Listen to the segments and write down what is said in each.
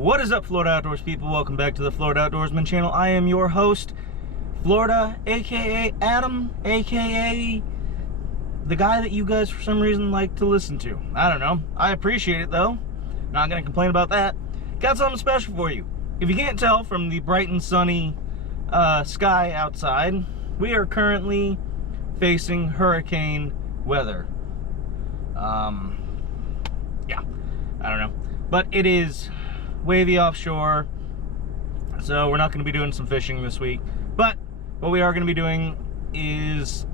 What is up, Florida Outdoors people? Welcome back to the Florida Outdoorsman channel. I am your host, Florida, aka Adam, aka the guy that you guys for some reason like to listen to. I don't know. I appreciate it though. Not gonna complain about that. Got something special for you. If you can't tell from the bright and sunny sky outside, we are currently facing hurricane weather. Yeah, I don't know. But it is wavy offshore, so we're not going to be doing some fishing this week. But what we are going to be doing is,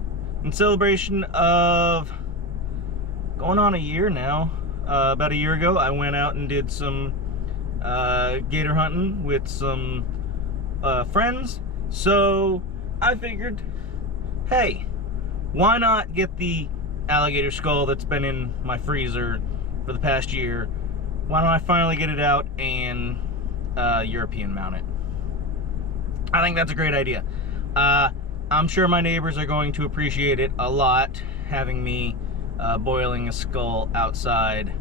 in celebration of going on a year now, about a year ago, I went out and did some gator hunting with some friends. So I figured, hey, why not get the alligator skull that's been in my freezer for the past year? Why don't I finally get it out and European mount it? I think that's a great idea. I'm sure my neighbors are going to appreciate it a lot, having me boiling a skull outside.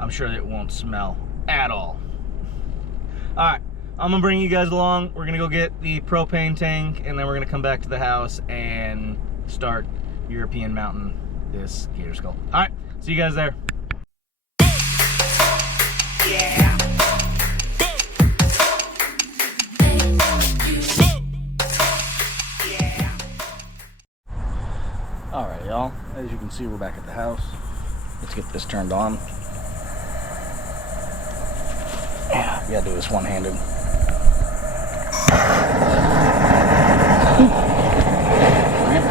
I'm sure it won't smell at all. Alright, I'm gonna bring you guys along. We're gonna go get the propane tank, and then we're gonna come back to the house and start European mounting this gator skull. Alright, see you guys there. Yeah. Alright, y'all. As you can see, we're back at the house. Let's get this turned on. Yeah, we gotta do this one-handed. Alright.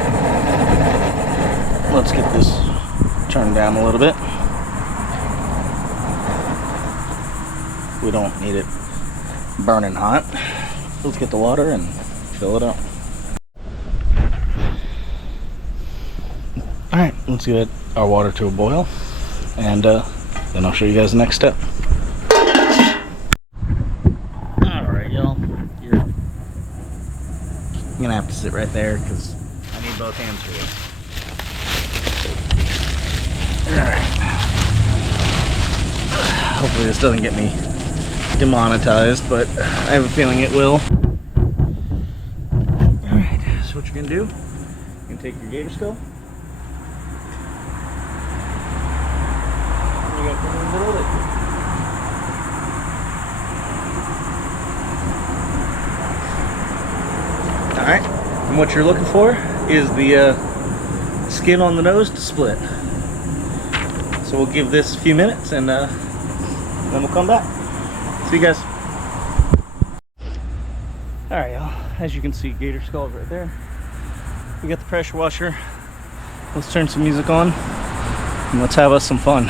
Let's get this turned down a little bit. We don't need it burning hot. Let's get the water and fill it up. Alright, let's get our water to a boil, and then I'll show you guys the next step. Alright, y'all. You're gonna have to sit right there because I need both hands for this. Alright. Hopefully this doesn't get me demonetized, but I have a feeling it will. Alright, so what you're gonna do, you're gonna take your gator skull, and you're gonna put it in the middle of it. Alright, and what you're looking for is the skin on the nose to split. So we'll give this a few minutes, and then we'll come back. See you guys. Alright, y'all. As you can see, gator skull right there. We got the pressure washer. Let's turn some music on and let's have us some fun.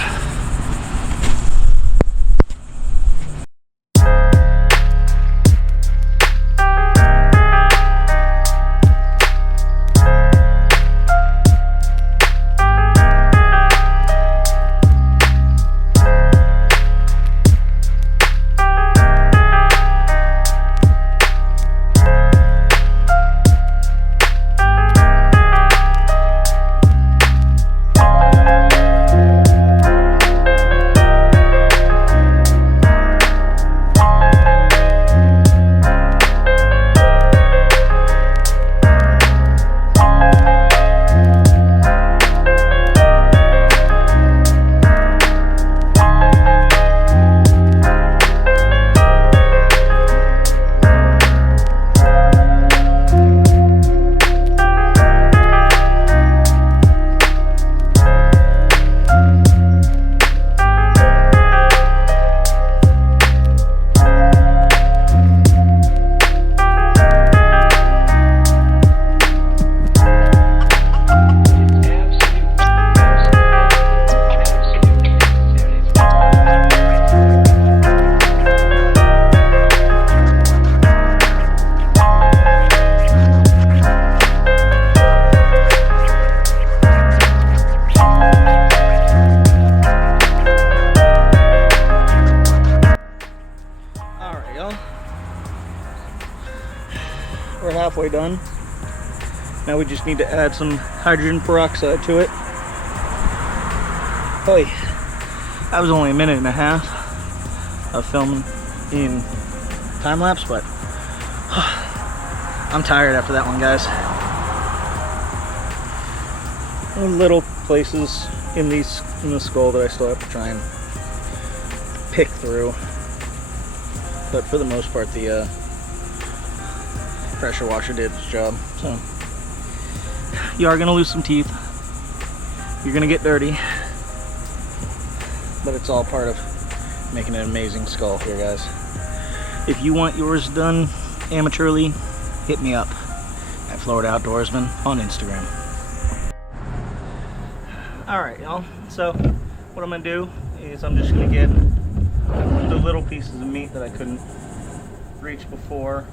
We're halfway done. Now we just need to add some hydrogen peroxide to it. Oh, that was only a minute and a half. of filming in time lapse, but I'm tired after that one, guys. Little places in the skull that I still have to try and pick through, but for the most part the pressure washer did its job. So you are gonna lose some teeth, you're gonna get dirty, but it's all part of making an amazing skull here, guys. If you want yours done amateurly, hit me up at Florida Outdoorsman on Instagram. Alright, y'all, so what I'm gonna do is I'm just gonna get the little pieces of meat that I couldn't reach before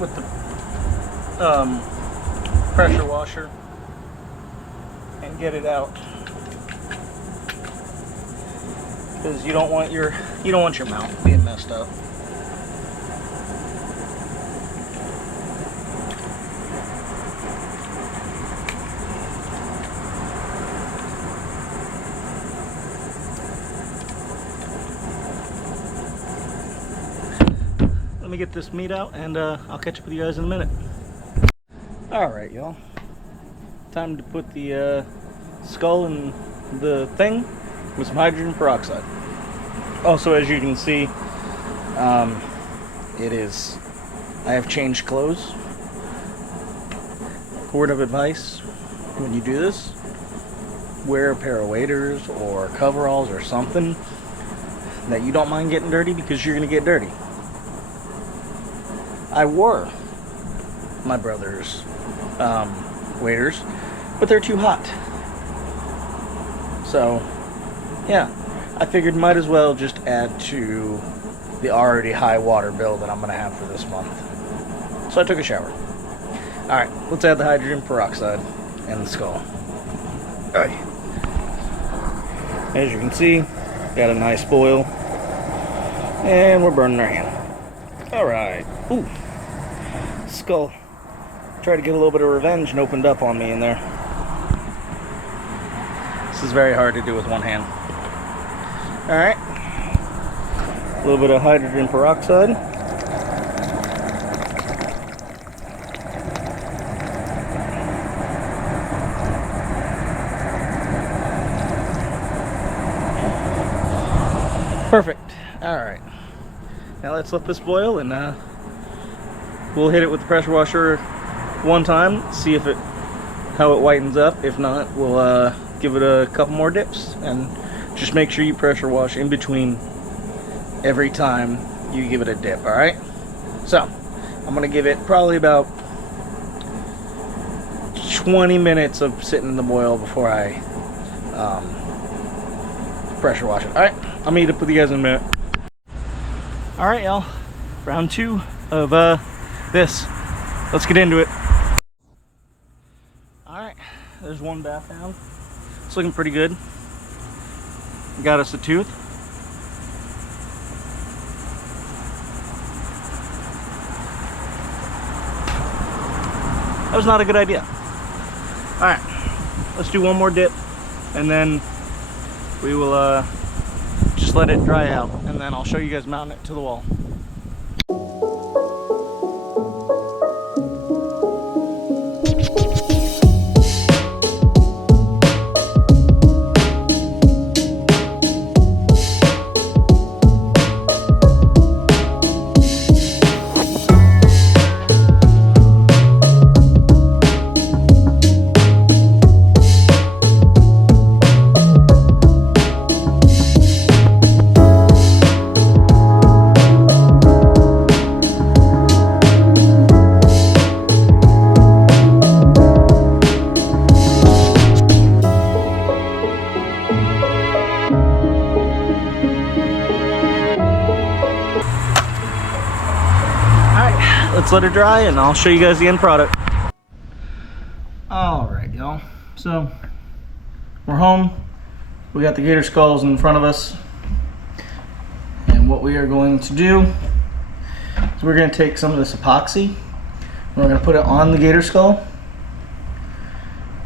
with the pressure washer and get it out, because you don't want your mouth being messed up. Let me get this meat out and I'll catch up with you guys in a minute. Alright, y'all. Time to put the skull in the thing with some hydrogen peroxide. Also, as you can see, I have changed clothes. Word of advice, when you do this, wear a pair of waders or coveralls or something that you don't mind getting dirty, because you're going to get dirty. I wore my brother's waders, but they're too hot. So, yeah, I figured might as well just add to the already high water bill that I'm going to have for this month. So I took a shower. Alright, let's add the hydrogen peroxide and the skull. Alright. As you can see, got a nice boil. And we're burning our hand. Alright. Ooh. Skull tried to get a little bit of revenge and opened up on me in there. This is very hard to do with one hand. Alright. A little bit of hydrogen peroxide. Perfect. Alright. Now let's let this boil and we'll hit it with the pressure washer one time, see if how it whitens up. If not, we'll give it a couple more dips, and just make sure you pressure wash in between every time you give it a dip. Alright, so I'm gonna give it probably about 20 minutes of sitting in the boil before I pressure wash it. Alright, I'll meet up with you guys in a minute. Alright, y'all, round 2 of this. Let's get into it. Alright, there's one bath down. It's looking pretty good. Got us a tooth. That was not a good idea. Alright, let's do one more dip, and then we will just let it dry out, and then I'll show you guys mounting it to the wall. Let's let it dry and I'll show you guys the end product. Alright, y'all, so we're home. We got the gator skulls in front of us, and what we are going to do is we're going to take some of this epoxy and we're going to put it on the gator skull,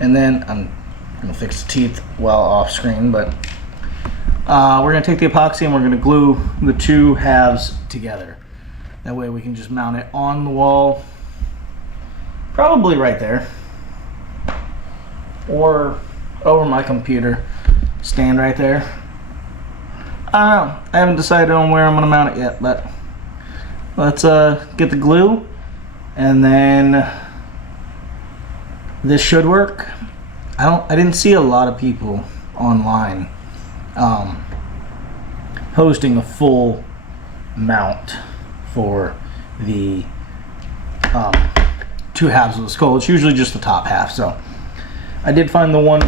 and then I'm going to fix the teeth while off screen, but We're going to take the epoxy and we're going to glue the two halves together. That way we can just mount it on the wall, probably right there, or over my computer stand right there. I don't know. I haven't decided on where I'm going to mount it yet, but let's get the glue, and then this should work. I didn't see a lot of people online posting a full mount for the two halves of the skull. It's usually just the top half. So I did find one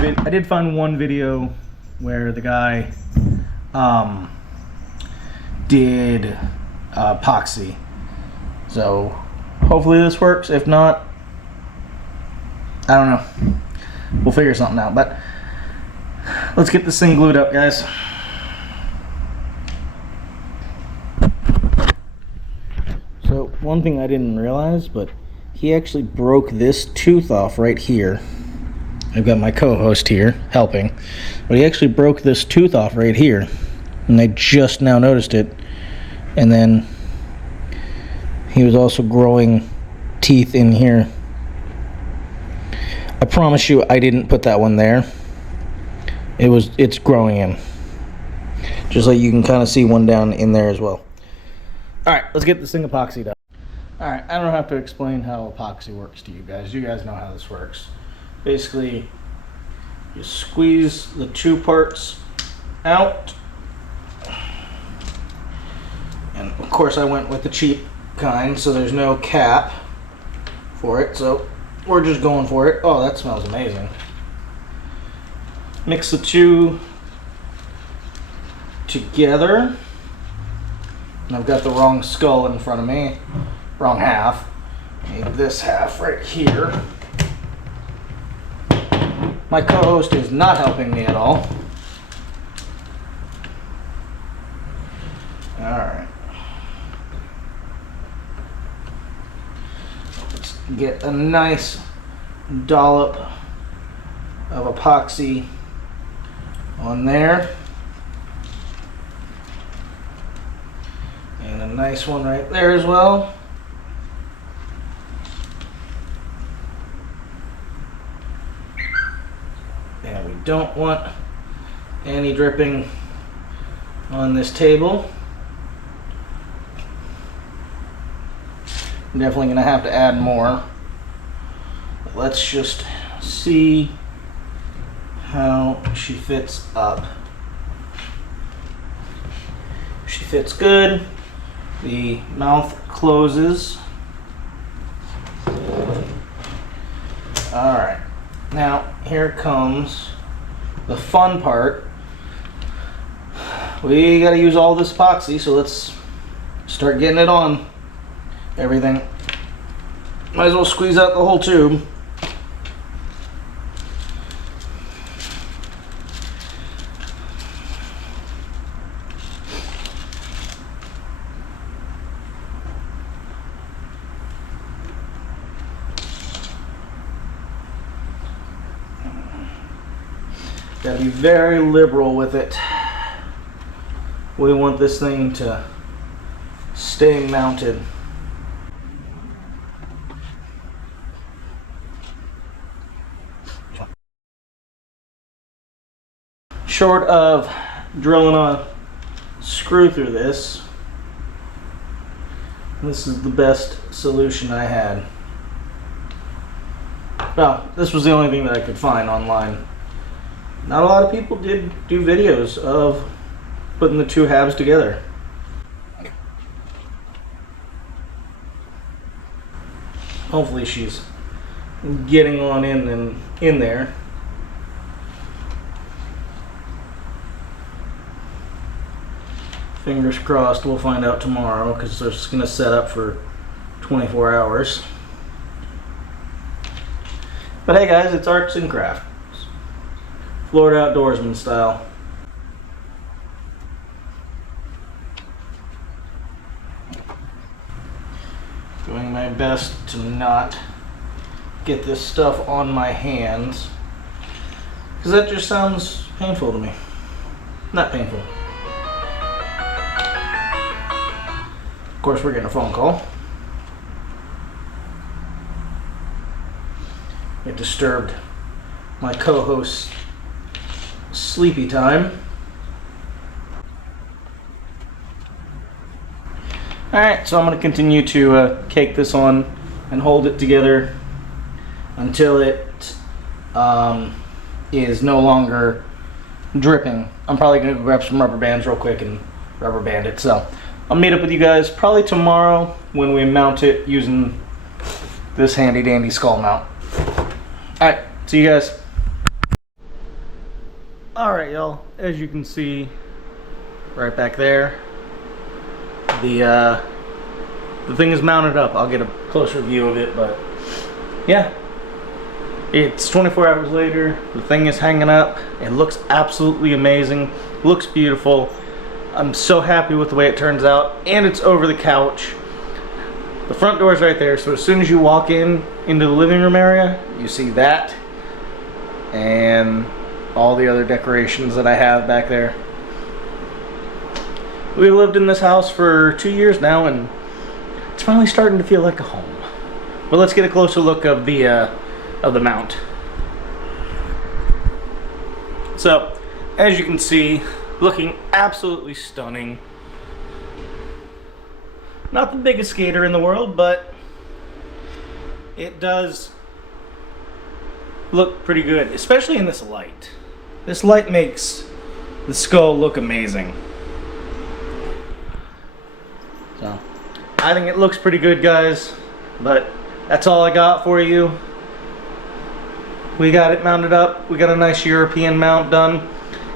video where the guy did epoxy. So hopefully this works. If not, I don't know. We'll figure something out. But let's get this thing glued up, guys. So one thing I didn't realize, but he actually broke this tooth off right here. I've got my co-host here helping, but he actually broke this tooth off right here, and I just now noticed it. And then he was also growing teeth in here. I promise you I didn't put that one there. It's growing in. Just like you can kind of see one down in there as well. Alright, let's get this thing epoxied up. Alright, I don't have to explain how epoxy works to you guys. You guys know how this works. Basically, you squeeze the two parts out. And of course I went with the cheap kind, so there's no cap for it. So we're just going for it. Oh, that smells amazing. Mix the two together. And I've got the wrong skull in front of me. Wrong half. Need this half right here. My co-host is not helping me at all. Alright. Let's get a nice dollop of epoxy on there. And a nice one right there as well. And we don't want any dripping on this table. I'm definitely going to have to add more. Let's just see how she fits up. She fits good. The mouth closes. Alright, now here comes the fun part. We gotta use all this epoxy, so let's start getting it on everything. Might as well squeeze out the whole tube. Gotta be very liberal with it. We want this thing to stay mounted. Short of drilling a screw through this, this is the best solution I had. Well, this was the only thing that I could find online. Not a lot of people did do videos of putting the two halves together. Hopefully she's getting on in there. Fingers crossed, we'll find out tomorrow because they're just going to set up for 24 hours. But hey guys, it's arts and crafts. Florida outdoorsman style. Doing my best to not get this stuff on my hands, because that just sounds painful to me. Not painful. Of course, we're getting a phone call. It disturbed my co-host's sleepy time. Alright, so I'm going to continue to cake this on and hold it together until it is no longer dripping. I'm probably going to grab some rubber bands real quick and rubber band it. So I'll meet up with you guys probably tomorrow when we mount it using this handy dandy skull mount. Alright, see you guys. Alright, y'all, as you can see right back there, the thing is mounted up. I'll get a closer view of it, but yeah. It's 24 hours later, the thing is hanging up. It looks absolutely amazing, looks beautiful. I'm so happy with the way it turns out, and it's over the couch. The front door is right there, so as soon as you walk into the living room area, you see that and all the other decorations that I have back there. We've lived in this house for 2 years now, and it's finally starting to feel like a home. But let's get a closer look of the mount. So, as you can see, looking absolutely stunning. Not the biggest skater in the world, but it does look pretty good, especially in this light. This light makes the skull look amazing. So, I think it looks pretty good, guys, but that's all I got for you. We got it mounted up. We got a nice European mount done,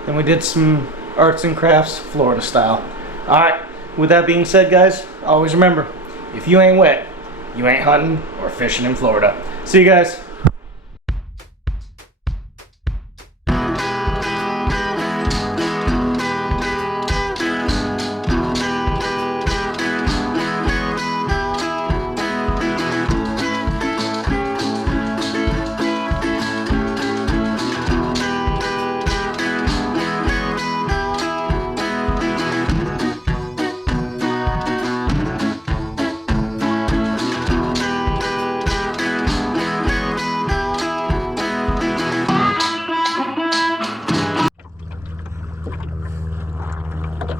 and we did some arts and crafts Florida style. Alright, with that being said, guys, always remember, if you ain't wet, you ain't hunting or fishing in Florida. See you guys.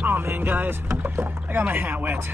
Oh man, guys, I got my hat wet.